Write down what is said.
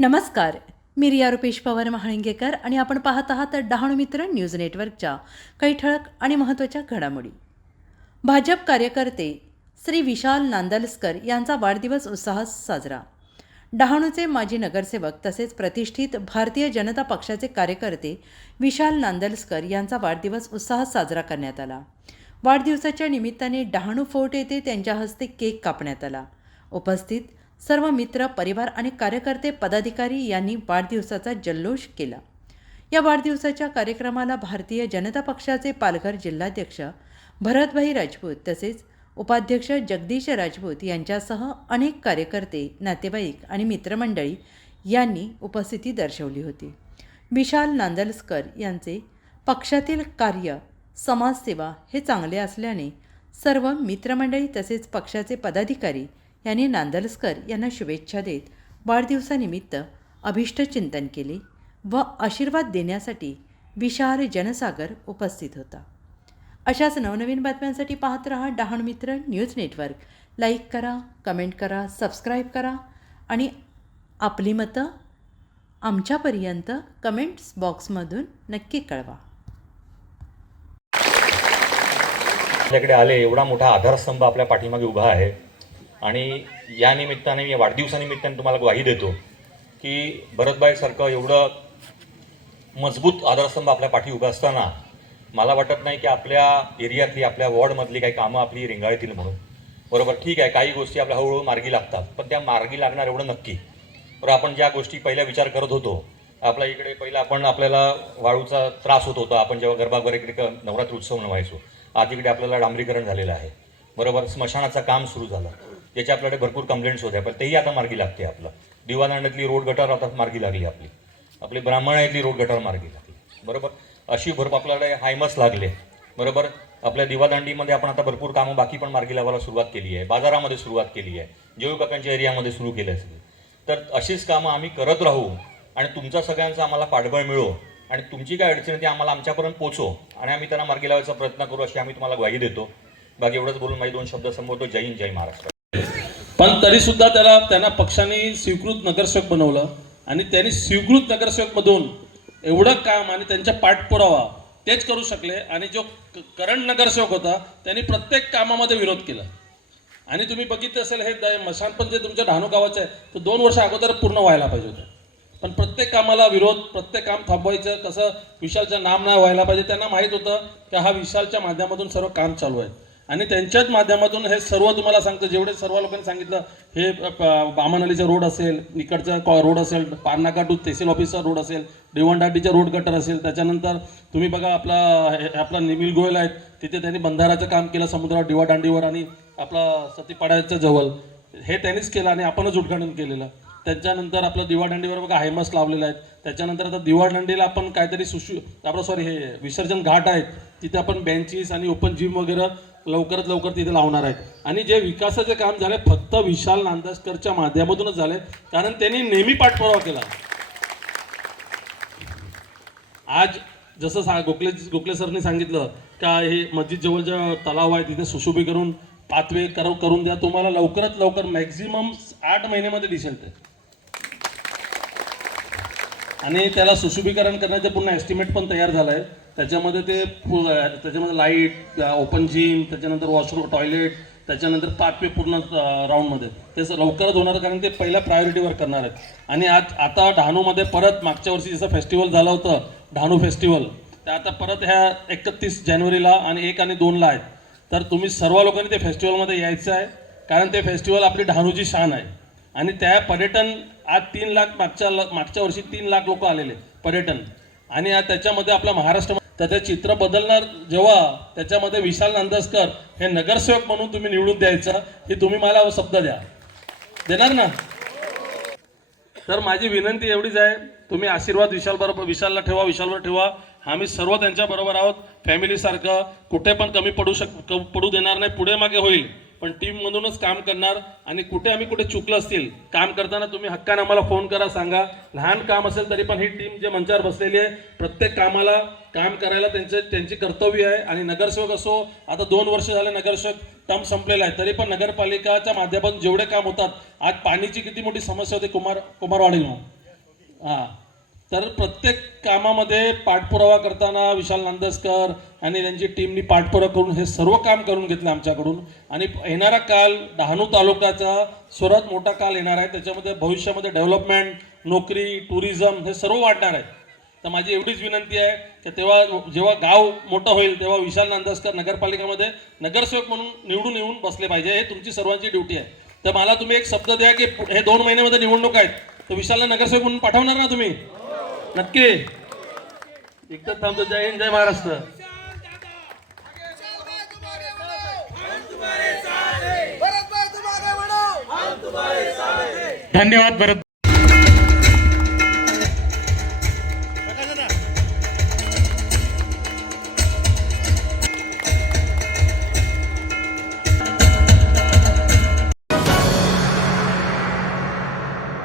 नमस्कार. मी रिया रुपेश पवार महाळिंगेकर आणि आपण पाहत आहात डहाणू मित्र न्यूज नेटवर्कच्या काही ठळक आणि महत्त्वाच्या घडामोडी. भाजप कार्यकर्ते श्री विशाल नांदलस्कर यांचा वाढदिवस उत्साहात साजरा. डहाणूचे माजी नगरसेवक तसेच प्रतिष्ठित भारतीय जनता पक्षाचे कार्यकर्ते विशाल नांदलस्कर यांचा वाढदिवस उत्साहात साजरा करण्यात आला. वाढदिवसाच्या निमित्ताने डहाणू फोर्ट येथे त्यांच्या हस्ते केक कापण्यात आला. उपस्थित सर्व मित्र परिवार आणि कार्यकर्ते पदाधिकारी यांनी वाढदिवसाचा जल्लोष केला. या वाढदिवसाच्या कार्यक्रमाला भारतीय जनता पक्षाचे पालघर जिल्हाध्यक्ष भरतभाई राजपूत तसेच उपाध्यक्ष जगदीश राजपूत यांच्यासह अनेक कार्यकर्ते नातेवाईक आणि मित्रमंडळी यांनी उपस्थिती दर्शवली होती. विशाल नांदलस्कर यांचे पक्षातील कार्य समाजसेवा हे चांगले असल्याने सर्व मित्रमंडळी तसेच पक्षाचे पदाधिकारी यांनी नांदलस्कर यांना शुभेच्छा देत वाढदिवसानिमित्त अभिष्टचिंतन केले व आशीर्वाद देण्यासाठी विशाल जनसागर उपस्थित होता. अशाच नवनवीन बातम्यांसाठी पाहत रहा डहाण मित्र न्यूज नेटवर्क. लाईक करा कमेंट करा सबस्क्राईब करा आणि आपली मतं आमच्यापर्यंत कमेंट्स बॉक्समधून नक्की कळवा. आपल्याकडे आले एवढा मोठा आधारस्तंभ आपल्या पाठीमागे उभा आहे. आणि या निमित्ताने या वाढदिवसानिमित्ताने तुम्हाला ग्वाही देतो की भरतबाईसारखं एवढं मजबूत आधारस्तंभ आपल्या पाठी उभा असताना मला वाटत नाही की आपल्या एरियातली आपल्या वॉर्डमधली काही कामं आपली रिंगाळतील म्हणून. बरोबर ठीक आहे काही गोष्टी आपल्या हळूहळू मार्गी लागतात पण त्या मार्गी लागणार एवढं नक्की. बरं आपण ज्या गोष्टी पहिल्या विचार करत होतो आपल्या इकडे पहिला आपण आपल्याला वाळूचा त्रास होत होता आपण जेव्हा गरबावर इकडे नवरात्र उत्सव नवायचो आज इकडे आपल्याला डांबरीकरण झालेलं आहे. बरोबर स्मशानाचं काम सुरू झालं. याचे आपल्याकडे भरपूर कंप्लेंट्स होत्या पण तेही आता मार्गी लागते आपलं. दिवादांड्यातली रोड गटार आता मार्गी लागली आपली. आपली ब्राह्मणातली रोड गटार मार्गी लागली. बरोबर? अशी भरपूर आपल्याकडे हायमस लागले. बरोबर? आपल्या दिवादांडीमध्ये आपण आता भरपूर कामं बाकी पण मार्गी लावायला सुरुवात केली आहे. बाजारामध्ये सुरुवात केली आहे. जेव काकांच्या एरियामध्ये सुरू केलं आहे तर अशीच कामं आम्ही करत राहू आणि तुमचा सगळ्यांचा आम्हाला पाठबळ मिळो आणि तुमची काय अडचण आहे ती आम्हाला आमच्यापर्यंत पोचो आणि आम्ही त्यांना मार्गी लावायचा प्रयत्न करू अशी आम्ही तुम्हाला ग्वाही देतो. बाकी एवढंच बोलून माझे दोन शब्द संबोधतो जय हिंद जय महाराष्ट्र. पण तरी सुद्धा त्याला त्यांना पक्षाने स्वीकृत नगरसेवक बनवलं आणि त्यांनी स्वीकृत नगरसेवक मधून एवढं काम आणि त्यांचा पाठपुरावा तेच करू शकले आणि जो करंट नगरसेवक होता त्यांनी प्रत्येक कामामध्ये विरोध केला. आणि तुम्ही बघितलं असेल हे मशान पण जे तुमच्या डहाणू गावाचं आहे तर दोन वर्ष अगोदर पूर्ण व्हायला पाहिजे होतं. पण प्रत्येक कामाला विरोध प्रत्येक काम थांबवायचं कसं विशालचं नाम नाही व्हायला पाहिजे त्यांना माहीत होतं की हा विशालच्या माध्यमातून सर्व काम चालू आहे आणि त्यांच्याच माध्यमातून हे सर्व तुम्हाला सांगतं जेवढे सर्व लोकांनी सांगितलं हे बामनअलीचा रोड असेल इकडचा कॉ- रोड असेल पारनाका टू तहसील ऑफिसचा रोड असेल दिवणदाटीचा रोड कटर असेल त्याच्यानंतर तुम्ही बघा आपला हे- आपला निमिल गोयल आहेत तिथे त्यांनी बंधाराचं काम केलं समुद्रावर दिवादांडीवर आणि आपला सतीपाड्याच्या जवळ. हे त्यांनीच केलं आणि आपणच उद्घाटन केलेलं. त्याच्यानंतर आपलं दिवाडांडीवर बघा हायमस लावलेला आहे त्याच्यानंतर आता दिवाळदांडीला आपण काहीतरी सुशु आपलं सॉरी हे विसर्जन घाट आहेत. तिथे आपण बेंचीस आणि ओपन जिम वगैरे लवकरात लवकर तिथे लावणार आहेत आणि जे विकासाचे काम झाले फक्त विशाल नांदासकरच्या माध्यमातूनच झाले. कारण त्यांनी नेहमी पाठपुरावा केला. आज जसं सा गोखले गोखले सरने सांगितलं का हे मस्जिद जवळच्या तलाव आहे तिथे सुशोभीकरण पाथवे करू करून द्या. तुम्हाला लवकरात लवकर मॅक्झिमम आठ महिन्यामध्ये दिसेल ते आणि त्याला सुशोभीकरण करण्याचं पुन्हा एस्टिमेट पण तयार झालं आहे त्याच्यामध्ये ते फुल त्याच्यामध्ये लाइट ओपन जिम त्याच्यानंतर वॉशरूम टॉयलेट त्याच्यानंतर पापे पूर्ण राऊंडमध्ये ते लवकरच होणार कारण ते पहिल्या प्रायोरिटीवर करणार आहेत. आणि आज आता डहाणूमध्ये परत मागच्या वर्षी जसं फेस्टिवल झालं होतं डहाणू फेस्टिवल ते आता परत ह्या एकतीस जानेवारीला आणि एक आणि दोनला आहेत. तर तुम्ही सर्व लोकांनी ते फेस्टिवलमध्ये यायचं आहे कारण ते फेस्टिवल आपली डहाणूची शान आहे. आणि त्या पर्यटन आज तीन लाख मागच्या मागच्या वर्षी तीन लाख लोक आलेले पर्यटन. आणि आज त्याच्यामध्ये आपला महाराष्ट्र तर ते चित्र बदलणार जेव्हा त्याच्यामध्ये विशाल नांदसकर हे नगरसेवक म्हणून तुम्ही निवडून द्यायचं हे तुम्ही मला शब्द द्या. देणार ना? तर माझी विनंती एवढीच आहे तुम्ही आशीर्वाद विशाल बरोबर विशालला ठेवा विशालवर ठेवा. आम्ही सर्व त्यांच्याबरोबर आहोत. फॅमिलीसारखं कुठे पण कमी पडू शक पडू देणार नाही पुढे मागे होईल. पण टीममधूनच काम करणार आणि कुठे आम्ही कुठे चुकलं असतील काम करताना तुम्ही हक्काने आम्हाला फोन करा सांगा. लहान काम असेल तरी पण ही टीम जे मंचावर बसलेली आहे प्रत्येक कामाला काम करायला त्यांचे त्यांची कर्तव्य आहे. आणि नगरसेवक असो आता दोन वर्ष झाले नगरसेवक टर्म संपलेला आहे तरी पण नगरपालिकाच्या माध्यमातून जेवढे काम होतात आज पाणीची किती मोठी समस्या होती कुमार कुमारवाडीला हा. तर प्रत्येक कामामध्ये पाठपुरावा करताना विशाल नांदसकर आणि त्यांची टीमनी पाठपुरावा करून हे सर्व काम करून घेतलं आमच्याकडून. आणि येणारा काल डहाणू तालुक्याचा सर्वात मोठा काल येणार आहे. त्याच्यामध्ये भविष्यामध्ये डेव्हलपमेंट नोकरी टुरिझम हे सर्व वाढणार आहे. तर माझी एवढीच विनंती आहे की तेव्हा जेव्हा गाव मोठं होईल तेव्हा विशाल नांदसकर नगरपालिकेमध्ये नगरसेवक म्हणून निवडून येऊन बसले पाहिजे. हे तुमची सर्वांची ड्युटी आहे. तर मला तुम्ही एक शब्द द्या की हे दोन महिन्यामध्ये निवडणूक आहेत. तर विशालला नगरसेवक म्हणून पाठवणार ना तुम्ही? नक्की. एकदा थांबतो. जय हिंद जय महाराष्ट्र. धन्यवाद भरत